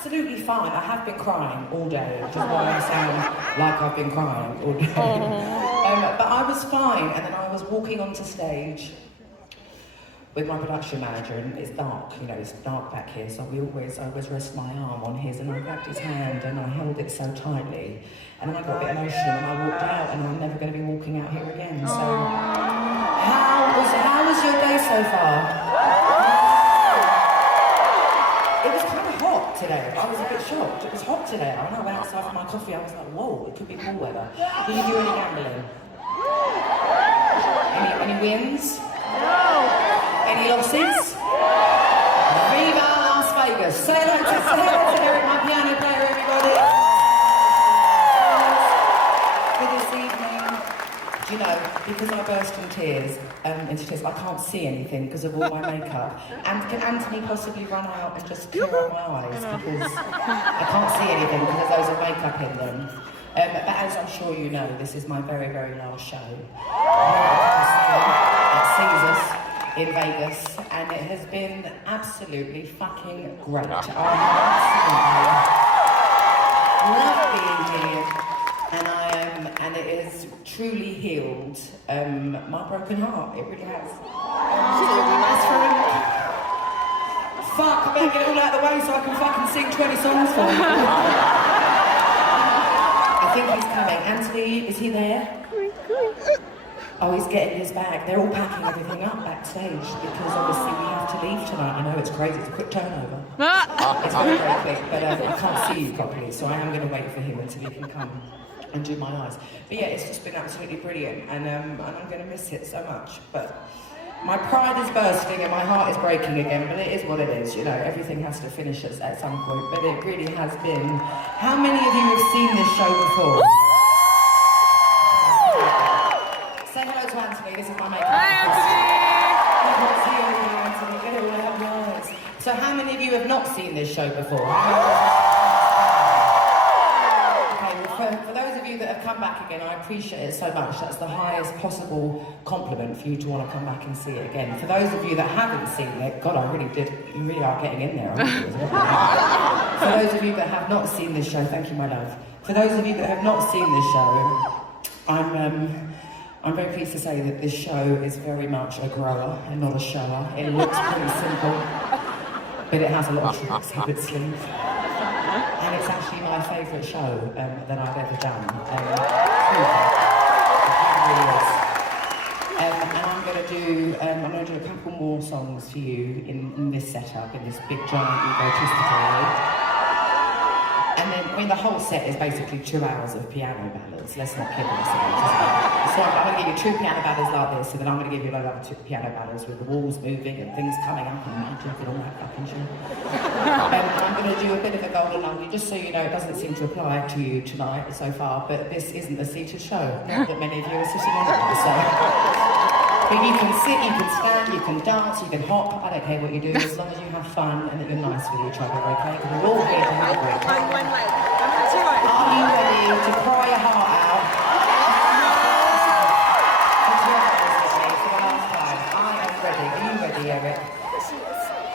absolutely fine. I have been crying all day, which is why I sound like I've been crying all day. But I was fine, and then I was walking onto stage with my production manager, and it's dark, you know, it's dark back here, so I always rest my arm on his, and I grabbed his hand and I held it so tightly, and then I got a bit emotional and I walked out, and I'm never going to be walking out here again. So, how was your day so far? It was kind of hot today. I was a bit shocked. It was hot today. When I went outside for my coffee, I was like, whoa, it could be cool weather. Did you do any gambling? Any wins? No. Any losses? Viva Las Vegas. Say hello to Eric, my piano player, everybody. For this evening, do you know, because I burst into tears, I can't see anything because of all my makeup. And can Anthony possibly run out and just clear up my eyes, because I can't see anything because there's loads of makeup in them. But as I'm sure you know, this is my very, very last show at Caesars in Vegas, and it has been absolutely fucking great. I absolutely love being here, and it has truly healed my broken heart. It really has. Fuck, I better get it all out of the way so I can fucking sing 20 songs for you. I think he's coming. Anthony, is he there? Oh, he's getting his bag. They're all packing everything up backstage because obviously we have to leave tonight. I know it's crazy, it's a quick turnover. It's very, very quick, but I can't see you properly, so I am going to wait for him until he can come and do my eyes. But yeah, it's just been absolutely brilliant, and I'm going to miss it so much. But my pride is bursting and my heart is breaking again, but it is what it is, you know, everything has to finish at some point, but it really has been. How many of you have seen this show before? Say hello to Anthony, this is my makeup. Hi, Anthony! Get it all out of your eyes. So how many of you have not seen this show before? Okay, well, for those of you that have come back again, I appreciate it so much. That's the highest possible compliment for you to want to come back and see it again. For those of you that haven't seen it, God, you really are getting in there, aren't you? For those of you that have not seen this show, thank you, my love. For those of you that have not seen this show, I'm very pleased to say that this show is very much a grower and not a shower. It looks pretty simple, but it has a lot of tricks up its sleeve. And it's actually my favourite show that I've ever done. It really is. And I'm going to do a couple more songs for you in this setup, in this big giant egotistical. And then, I mean, the whole set is basically 2 hours of piano ballads. Let's not kid ourselves. So I'm going to give you 2 piano ballads like this, and then I'm going to give you another 2 piano ballads with the walls moving and things coming up and magic and all that fucking shit. And I'm going to do a bit of a golden lovely, just so you know, it doesn't seem to apply to you tonight so far, but this isn't a seated show. Not that many of you are sitting on it, so. But you can sit, you can stand, you can dance, you can hop, I don't care what you do, as long as you have fun and that you're nice with each other, okay? Because we're all here to have a great time. Are you ready to cry your heart out? For the last time. I am ready. Are you ready, Eric?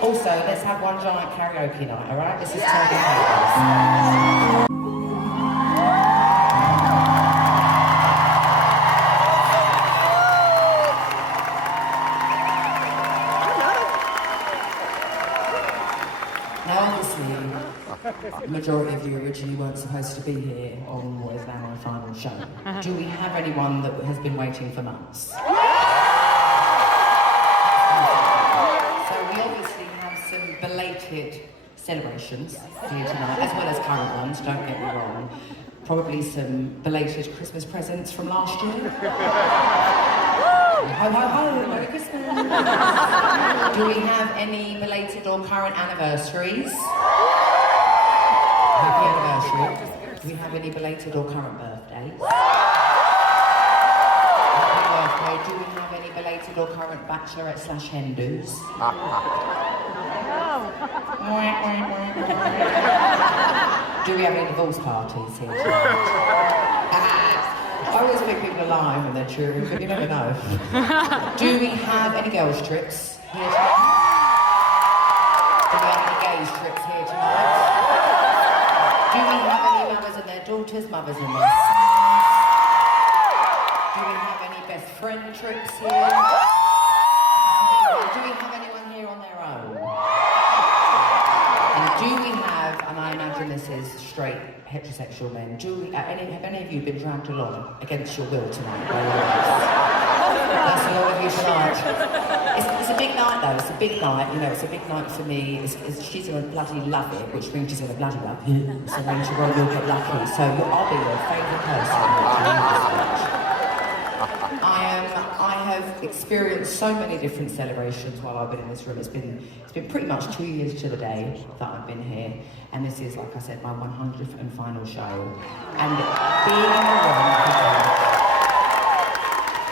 Also, let's have one giant karaoke night, alright? This is Tombola. The majority of you originally weren't supposed to be here on what is now my final show. Do we have anyone that has been waiting for months? So we obviously have some belated celebrations here tonight, as well as current ones, don't get me wrong. Probably some belated Christmas presents from last year. Ho, ho, ho, Merry Christmas! Do we have any belated or current anniversaries? Happy anniversary. Do we have any belated or current birthdays? Happy birthday. Do we have any belated or current bachelorette/hen-dos? Do we have any divorce parties here tonight? I always think people are lying when they're true, but you never know. Do we have any girls' trips here tonight? Do we have any gays' trips here tonight? Do we have any mothers and their daughters, mothers and their sons? Do we have any best friend trips here? Do we have anyone here on their own? And do we have, and I imagine this is straight heterosexual men, have any of you been dragged along against your will tonight by your wives? That's a lot of you tonight. It's a big night though, it's a big night, you know, it's a big night for me. She's gonna bloody love it, which means she's gonna bloody love it. So then she won't get lucky. So I'll be your favourite person. I have experienced so many different celebrations while I've been in this room. It's been pretty much 2 years to the day that I've been here, and this is, like I said, my 100th and final show. And being in the room,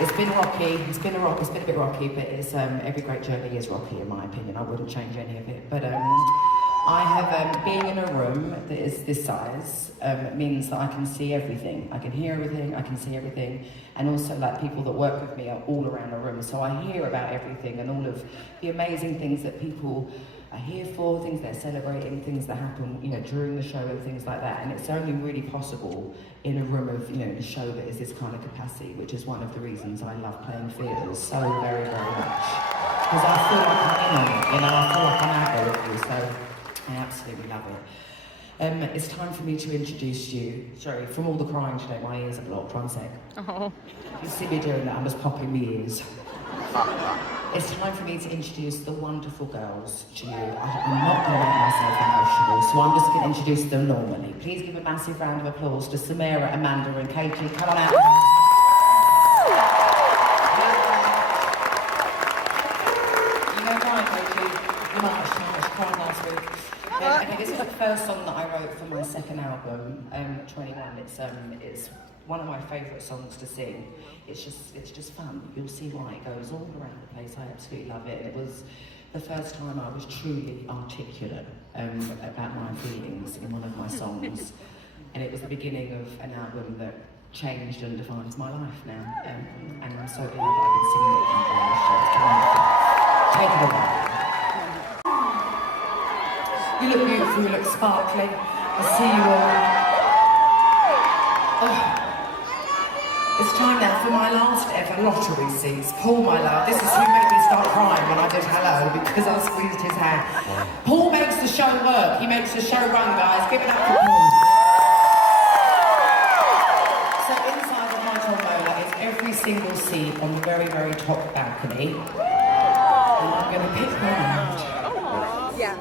it's been rocky. It's been a bit rocky, but it's every great journey is rocky, in my opinion. I wouldn't change any of it, but I have being in a room that is this size means that I can see everything. I can hear everything. I can see everything, and also like people that work with me are all around the room, so I hear about everything and all of the amazing things that people are here for, things they're celebrating, things that happen, you know, during the show and things like that. And it's only really possible in a room of, you know, a show that is this kind of capacity, which is one of the reasons I love playing theatres so very, very much. Because I feel like I'm in on it, you know, I feel like I'm out there with you, so I absolutely love it. It's time for me to introduce you. Sorry, from all the crying today, my ears are blocked. One sec. Oh. You see me doing that, I'm just popping my ears. It's time for me to introduce the wonderful girls to you. I'm not going to make myself emotional, so I'm just going to introduce them normally. Please give a massive round of applause to Samira, Amanda and Katie. Come on out. You know why, Katie? You might have cried last week. Okay, this is the first song that I wrote for my second album, 21. It's one of my favourite songs to sing. It's just fun. You'll see why. It goes all around the place. I absolutely love it. And it was the first time I was truly articulate about my feelings in one of my songs. And it was the beginning of an album that changed and defines my life now. And I'm so glad that I've been singing it on the show. It's wonderful. Take it away. You look beautiful, you look sparkling. I see you all. Oh. It's time now for my last ever lottery seats. Paul, my love, this is who made me start crying when I did hello, because I squeezed his hand. Paul makes the show work. He makes the show run, guys. Give it up for Paul. So inside of my Tombola is every single seat on the very, very top balcony. And I'm going to pick one out. Yeah.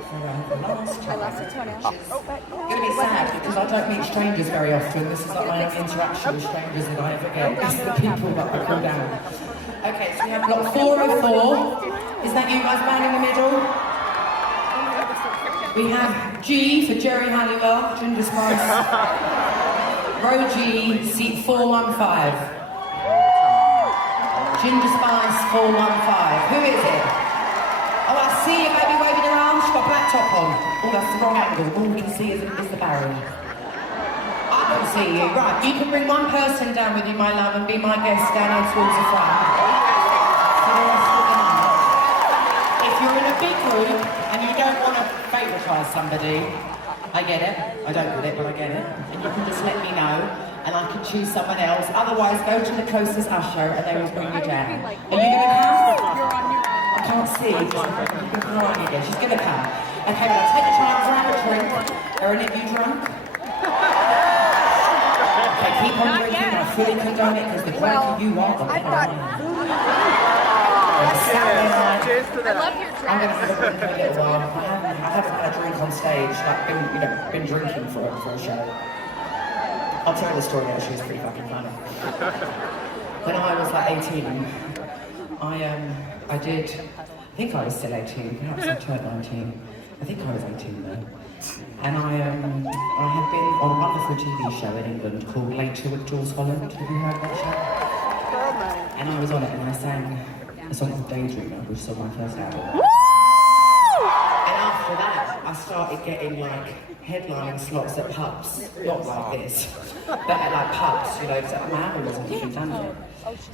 I lost a toenail. It's going to be sad because I don't meet strangers very often. This is like my only interaction with strangers that I ever get. It's the people that I call down. Okay, so we have block 404. Is that you guys down in the middle? We have G for Jerry Halliwell, Ginger Spice. Row G, seat 415. Ginger Spice 415. Who is it? Oh, I see you, baby, waving your arms. She's got a black top on. Oh, that's the wrong angle. All we can see is the barrel. I can see you. Right, you can bring one person down with you, my love, and be my guest down here towards the front. For the rest of the night. If you're in a big group and you don't want to favouritize somebody, I get it. I don't get it, but I get it. And you can just let me know, and I can choose someone else. Otherwise, go to the closest usher, and they will bring you down. Are you going to come? You're on your own. I can't see. You've been crying again. She's going to come. Okay, well, take a time to have a drink. Are any of you drunk? Okay, keep on drinking. I fully condone it because the drunker you are, the better I am. I love your dress. I'm going to have a drink for a little while. I haven't had a drink on stage. Like, been drinking for a show. I'll tell you the story actually. It's pretty fucking funny. When I was like 18, I think I was still 18, perhaps I turned 19. I think I was 18 though. And I had been on a wonderful TV show in England called Later with Jules Holland. Have you heard that show? And I was on it and I sang a song called Daydreamer, which was my first album. And after that, I started getting like headlining slots at pubs, not like this, but at like pubs, you know, so my album wasn't even done yet.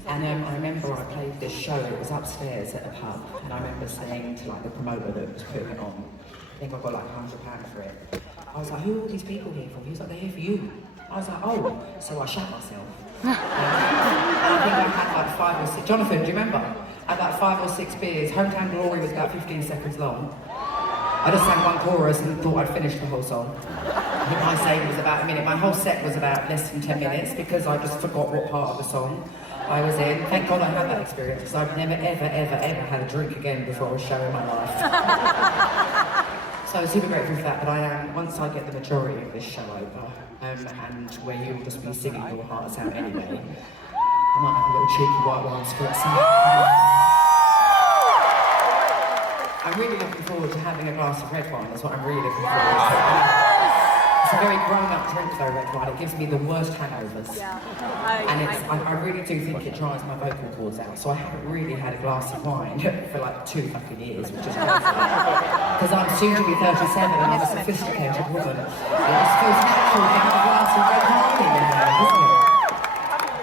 And I remember I played this show, it was upstairs at a pub, and I remember saying to like the promoter that was putting it on, I think I got like £100 for it. I was like, who are all these people here for? He was like, they're here for you. I was like, oh. So I shat myself. And I think I had like 5 or 6, Jonathan, do you remember? I had like 5 or 6 beers. Hometown Glory was about 15 seconds long. I just sang one chorus and thought I'd finished the whole song. I think my say was about a minute. My whole set was about less than 10 minutes because I just forgot what part of the song I was in. Thank God I had that experience because I've never, ever, ever, ever had a drink again before a show in my life. So I'm super grateful for that, but I am, once I get the majority of this show over, and where you'll just be singing your hearts out anyway, I might have a little cheeky white wine spritzer. I'm really looking forward to having a glass of red wine, that's what I'm really looking forward to. It's a very grown-up drink though, red wine. It gives me the worst hangovers. Yeah. And I really do think it dries my vocal cords out, so I haven't really had a glass of wine for like 2 fucking years, which is crazy. Because I'm soon to be 37 and I'm a sophisticated woman. It just feels natural to have a glass of red wine in there, doesn't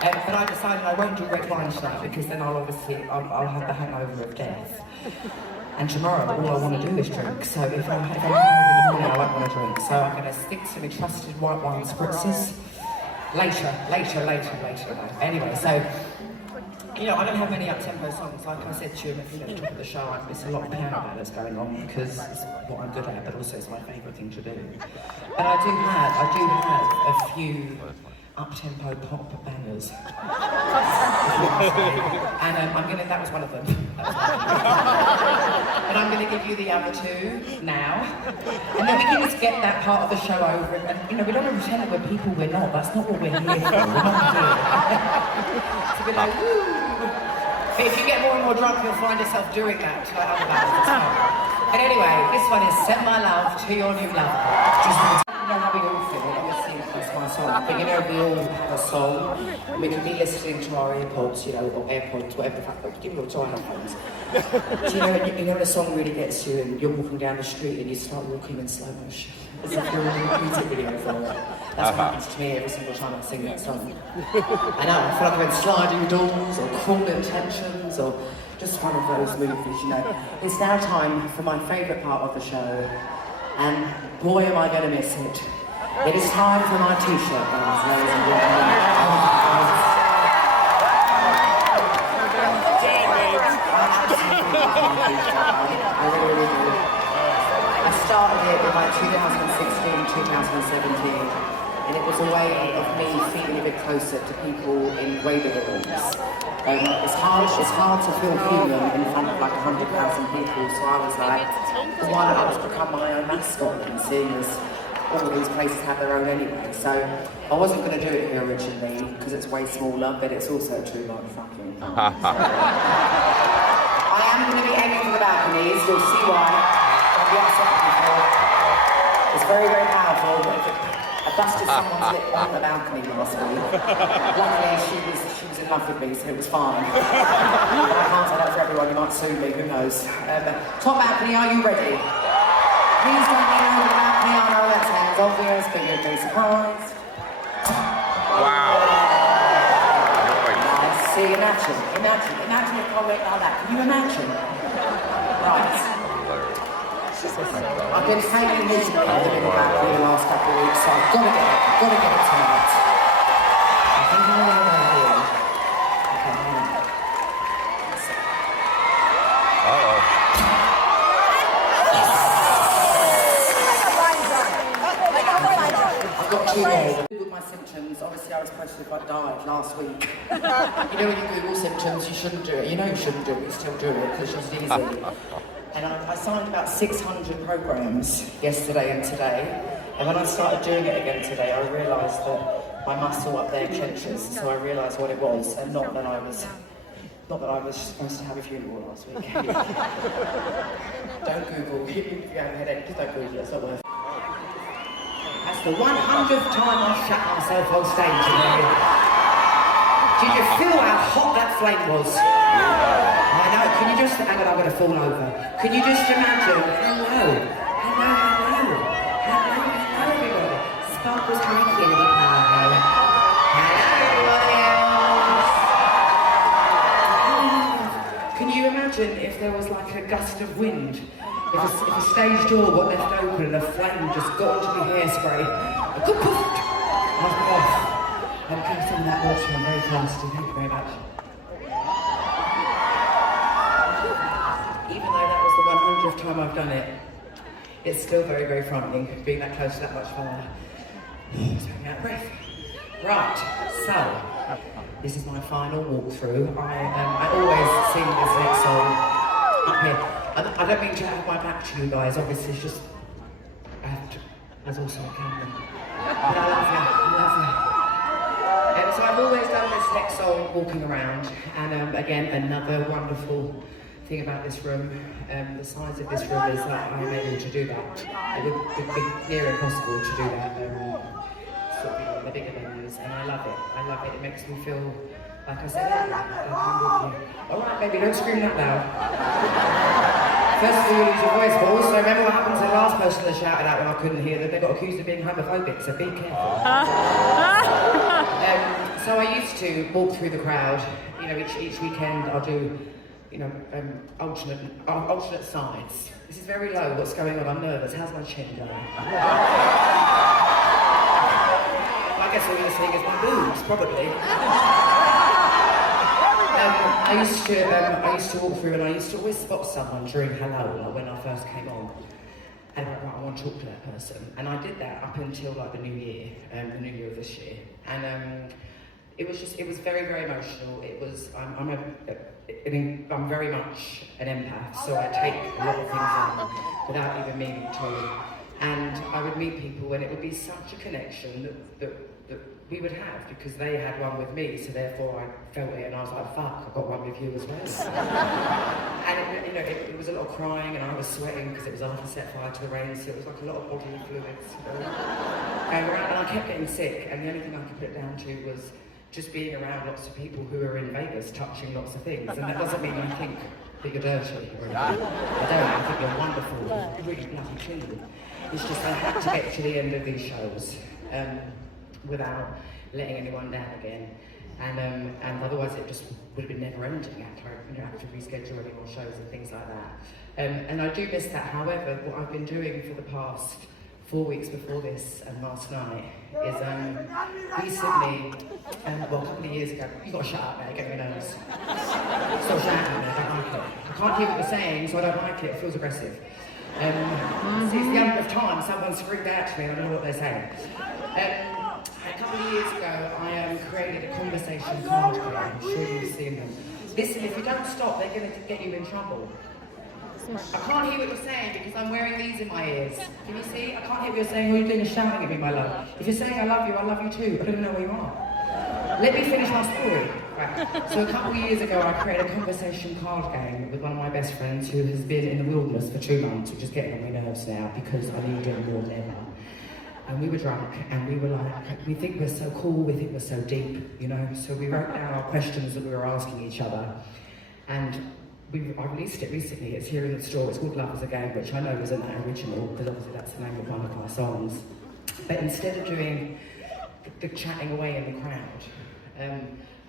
it? But I decided I won't do red wine tonight because then I'll have the hangover of death. And tomorrow, all I want to do is drink. So if I'm hungover in the morning, I won't want to drink. So I'm going to stick to my trusted white wine spritzers. Later. Anyway, so, you know, I don't have many up-tempo songs. Like I said to you at the top of the show, it's a lot of piano ballads going on because it's what I'm good at, but also it's my favourite thing to do. And I do have a few up-tempo pop bangers. And that was one of them. But I'm gonna give you the other 2 now. And then we can just get that part of the show over. And you know, we don't want to pretend that we're people we're not. That's not what we're here for. We're not here. So we're like, woo. But if you get more and more drunk, you'll find yourself doing that to like other bands. But anyway, this one is Send My Love to Your New Lover. Just you know how we all feel. That's my song. But you know, we all have a song. We can be listening to our earpods, you know, or AirPods, whatever the fuck. Give me your time phones. So you know when a song really gets you and you're walking down the street and you start walking in slow motion. As if you're in a music video for it. That's what happens to me every single time I sing that song. I know, I feel like I'm in sliding doors or Cruel Intentions or just one of those movies, you know. It's now time for my favourite part of the show. And boy, am I going to miss it. It is time for my t-shirt, guys, ladies and gentlemen. I really do. I started it in like 2016, 2017, and it was a way of me feeling a bit closer to people in way bigger rooms. It's hard to feel human in front of like 100,000 people, so I was like, well, why don't I just become my own mascot and seeing as all these places have their own anyway. So I wasn't going to do it here originally because it's way smaller, but it's also too much fucking fun. I am going to be aiming for the balconies, you'll see why. Don't be upset before. It's very, very powerful. I busted someone's lip on the balcony last week. Luckily, she was in love with me, so it was fine. But I can't say that for everyone, you might sue me, who knows. Top balcony, are you ready? Please don't lean over the balcony, I know that sounds obvious, but you'll be surprised. Wow. See, imagine if I went like that. Can you imagine? Right. I've been failing this for the last couple of weeks, so I've got to get it tonight. I think I know where I am. Okay, hang on. I've got 2 more. Googled my symptoms. Obviously, I was supposed to have died last week. You know when you Google symptoms, you shouldn't do it. You know you shouldn't do it, but you still do it because it's easy. And I signed about 600 programs yesterday and today. And when I started doing it again today, I realised that my muscle up there clenches. So I realised what it was, and not that I was supposed to have a funeral last week. Don't Google. If you have a headache, just don't Google it. It's not worth it. That's the 100th time I've shut myself on stage today. Did you feel how hot that flame was? I know, can you just, hang on, I'm going to fall over. Can you just imagine, hello everybody. Sparkles, honey, candy pie. Hello everybody else. Can you imagine if there was like a gust of wind if a stage door got left open and a flame just got into my hairspray, I was off. I'm casting that water, I'm very thirsty, thank you very much. Even though that was the 100th time I've done it, it's still very, very frightening, being that close to that much fire. Just getting out of breath. Right, so, this is my final walkthrough. I always sing this next song up here. I don't mean to have my back to you guys, obviously it's just, there's also a camera. But I love you. So I've always done this next song walking around, and again, another wonderful thing about this room, the size of this room is that I'm able to do that. It would be near impossible to do that sort of in the bigger venues, and I love it. I love it. It makes me feel, like I said earlier, alright baby, don't scream that loud. First of all, you lose your voice, but also remember what happened to the last person that shouted out when I couldn't hear them. They got accused of being homophobic, so be careful. So I used to walk through the crowd. You know, each weekend I'll do, you know, alternate sides. This is very low. What's going on? I'm nervous. How's my chin going? I guess all you're seeing is my boobs, probably. I used to walk through, and I used to always spot someone during Hello, like when I first came on. And I'm like, right, I want to talk to that person. And I did that up until like the new year of this year. And it was very, very emotional. It was, I'm very much an empath, so I take a lot of things in without even meaning to. And I would meet people, and it would be such a connection that we would have, because they had one with me, so therefore I felt it, and I was like, fuck, I've got one with you as well. And it was a lot of crying, and I was sweating because it was after set fire to the rain, so it was like a lot of bodily fluids. And I kept getting sick, and the only thing I could put it down to was just being around lots of people who are in Vegas touching lots of things. And that doesn't mean I think that you're dirty or anything. I don't. I think you're wonderful, really bloody clean. It's just I had to get to the end of these shows without letting anyone down again. And otherwise it just would have been never ending after I have to reschedule any more shows and things like that. And I do miss that. However, what I've been doing for the past 4 weeks before this and last night is recently, well, a couple of years ago, you got to shut up now, get your nose. Stop shouting at me, I don't like it. I can't hear what you're saying, so I don't like it, it feels aggressive. See, it's the end of time, someone screamed out to me, I don't know what they're saying. A couple of years ago, I created a conversation card game. I'm sure you've seen them. Listen, if you don't stop, they're going to get you in trouble. I can't hear what you're saying because I'm wearing these in my ears. Can you see? I can't hear what you're saying. All you're doing is shouting at me, my love. If you're saying I love you too. I don't know where you are. Let me finish my story. Right. So a couple of years ago, I created a conversation card game with one of my best friends who has been in the wilderness for 2 months, which is getting on my nerves now because I need him more than ever. And we were drunk, and we were like, we think we're so cool, we think we're so deep, you know? So we wrote down our questions that we were asking each other. And I released it recently, it's here in the store, it's called Love is a Game, which I know isn't that original, because obviously that's the name of one of my songs. But instead of doing the chatting away in the crowd,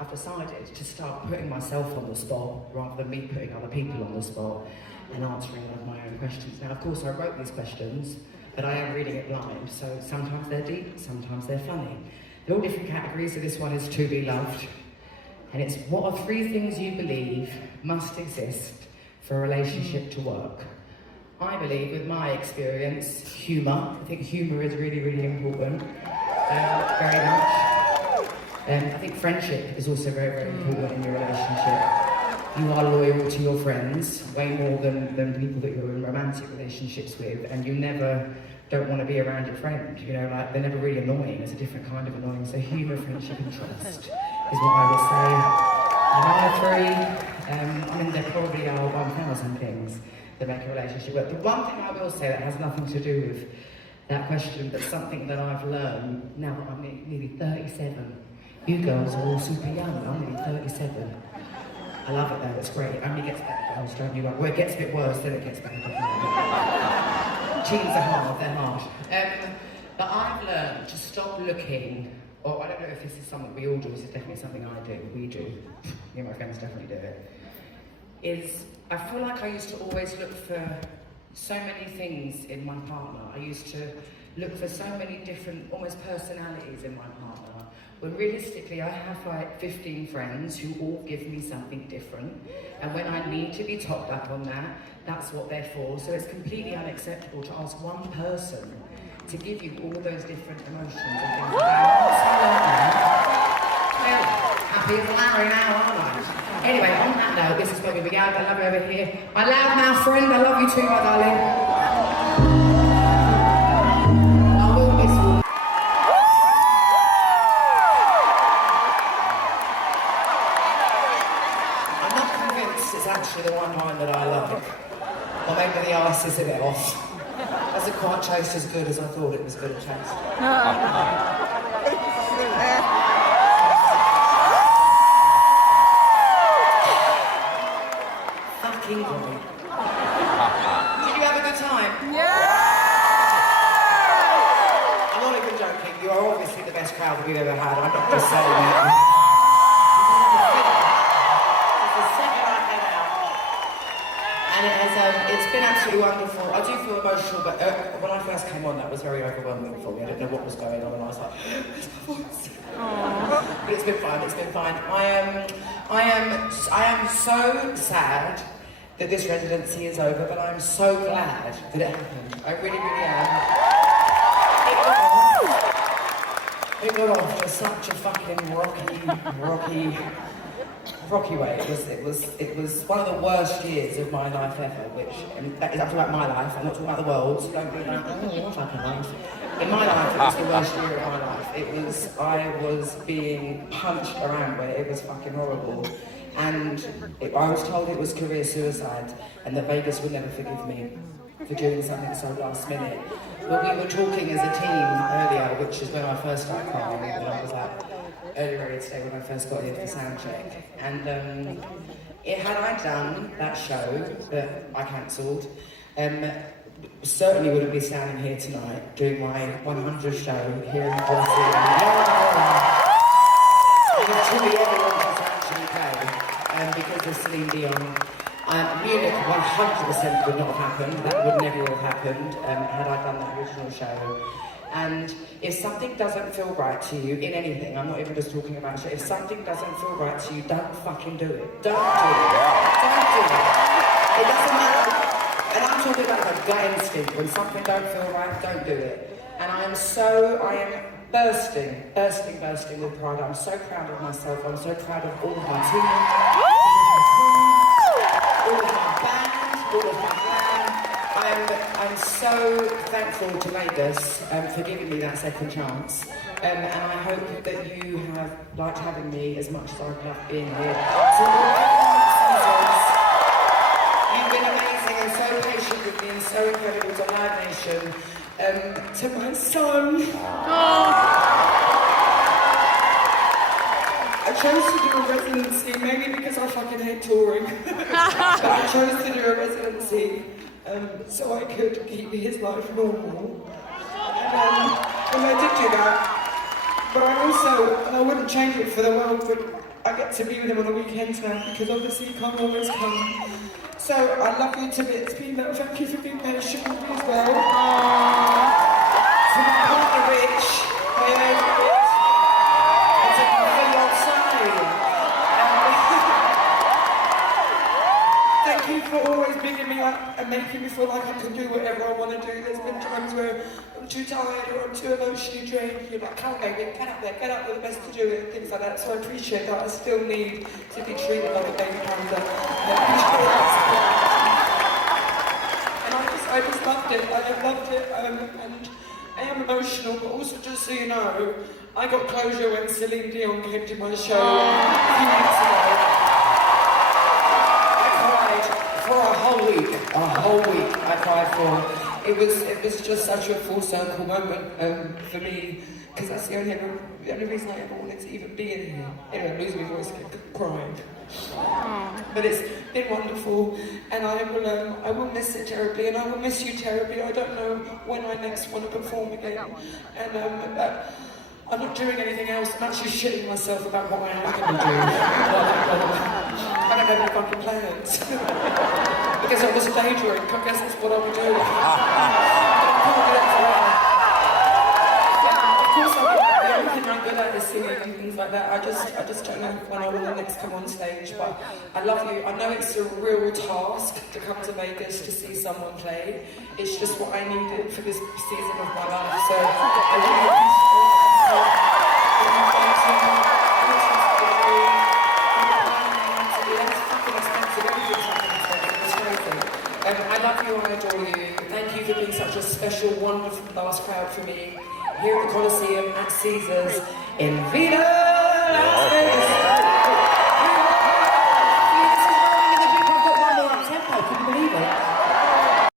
I've decided to start putting myself on the spot, rather than me putting other people on the spot, and answering one of my own questions. Now, of course, I wrote these questions, but I am reading it blind, so sometimes they're deep, sometimes they're funny. They're all different categories, so this one is To Be Loved. And it's, what are 3 things you believe must exist for a relationship to work? I believe, with my experience, humour. I think humour is really, really important, very much. I think friendship is also very, very important in your relationship. You are loyal to your friends, way more than people that you're in romantic relationships with, and you never don't want to be around your friend, you know, like, they're never really annoying, it's a different kind of annoying. So humour, friendship and trust is what I would say. And I mean, there probably are 1,000 things that make a relationship work. The one thing I will say that has nothing to do with that question, but something that I've learned now that I'm nearly 37. You girls are all super young, I'm nearly 37. I love it though, it's great. It only gets better, girls, don't you? Like, well, it gets a bit worse, then it gets better. Teens are hard, they're hard. But I've learned to stop looking, or I don't know if this is something we all do, this is definitely something I do, we do, me and my friends definitely do it, is I feel like I used to always look for so many things in my partner. I used to look for so many different, almost personalities in my partner. When realistically, I have like 15 friends who all give me something different. And when I need to be topped up on that, that's what they're for. So it's completely unacceptable to ask one person to give you all those different emotions and things like that. Happy as Larry now, aren't I? Anyway, on that note, this is where we go. I love you over here. My loudmouth friend, I love you too, my darling. I will miss you. I'm not convinced it's actually the one line that I like. Or maybe the ice is a bit off. Hasn't quite chased as good as I thought it was going to chase. Fucking great. Did you have a good time? Yeah! I'm not even joking. You are obviously the best crowd that we've ever had. I'm not just saying that. It's the second I head out. And it's been absolutely wonderful. I do feel emotional, but when I first came on, that was very overwhelming for me. I didn't know what was going on, and I was like, where's my voice? But it's been fine, it's been fine. I am so sad that this residency is over, but I'm so glad that it happened. I really, really am. It got off to such a fucking rocky way. It was one of the worst years of my life ever, which, and that is up about my life, I'm not talking about the world, so don't be like, oh, your fucking life. In my life, it was the worst year of my life. I was being punched around with it. It was fucking horrible. And I was told it was career suicide, and that Vegas would never forgive me for doing something so last minute. But we were talking as a team earlier, which is when I first started crying, when I was at earlier today when I first got here for sound check. And had I done that show that I cancelled, certainly wouldn't be standing here tonight doing my 100th show here in Boston. And truly everyone to actually play because of Celine Dion. Munich 100% would not have happened. That would never have happened had I done that original show. And if something doesn't feel right to you in anything, I'm not even just talking about shit, if something doesn't feel right to you, don't fucking do it. Don't do it. Don't do it. It doesn't matter. And I'm talking about like gut instinct. When something don't feel right, don't do it. And I am bursting with pride. I'm so proud of myself. I'm so proud of all of my team, all of my band, all of my band. I'm so thankful to Vegas for giving me that second chance. And I hope that you have liked having me as much as I've loved being here. So you've been amazing and so patient with me and so incredible to Live Nation. To my son. I chose to do a residency, mainly because I fucking hate touring. But I chose to do a residency so I could keep his life normal. And I did do that. But I wouldn't change it for the world, but I get to be with him on the weekends now, because obviously he can't always come. So I love you to bits, Pino. Thank you for being patient with me as well. To my partner Rich, my own Rich. And to my fiancé. Thank you for always bigging me up and making me feel like I can do whatever I want to do. There's been times where I'm too tired or I'm too emotionally drained. You're like, come on baby, get up there, we're the best to do it, and things like that. So I appreciate that. I still need to be treated like a baby panda. And I just loved it. I have loved it. And I am emotional, but also just so you know, I got closure when Celine Dion came to my show a few weeks ago. For a whole week, I cried for. It was just such a full circle moment for me, because that's the only reason I ever wanted to even be in here. Anyway, I'm losing my voice again, crying. But it's been wonderful, and I will miss it terribly, and I will miss you terribly. I don't know when I next want to perform again, and I'm not doing anything else. I'm actually shitting myself about what I am going to do. I don't have any fucking plans. because I was a day drink. I guess that's what I would do. But I can't do that forever. Of course, the only thing I'm good at is singing and things like that. I just don't know when I will next come on stage. But I love you. I know it's a real task to come to Vegas to see someone play. It's just what I needed for this season of my life. So I really appreciate I love you, I adore you. Thank you for being such a special, wonderful last crowd for me here at the Coliseum at Caesars in Viva Las Vegas.